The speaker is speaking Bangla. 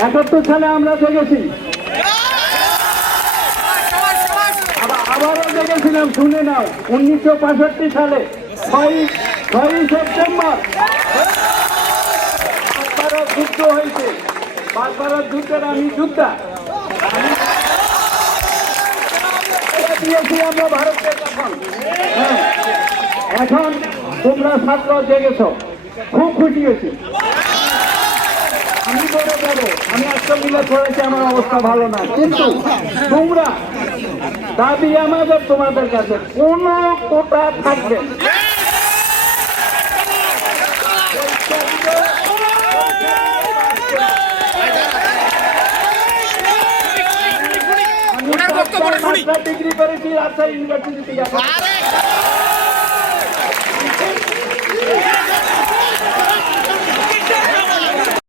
71 সালে আমরা জেগেছি, আবারও জেগেছিলাম, শুনে নাও 1965 সালে 6ই সেপ্টেম্বর বাগবাড়ার যুদ্ধ হয়েছে। বাগবাড়ার যুদ্ধের আমি যোদ্ধা দিয়েছি আমরা ভারতকে তখন। হ্যাঁ, এখন তোমরা ছাত্র জেগেছ, খুব খুশি হয়েছি। আমি বলে যাবো, আমি আজকাল করেছি, আমার অবস্থা ভালো না, কিন্তু তোমরা দাবি আমাদের তোমাদের কাছে কোনো কোটা থাকবে ডিগ্রি করেছি রাজশাহী ইউনিভার্সিটি থেকে।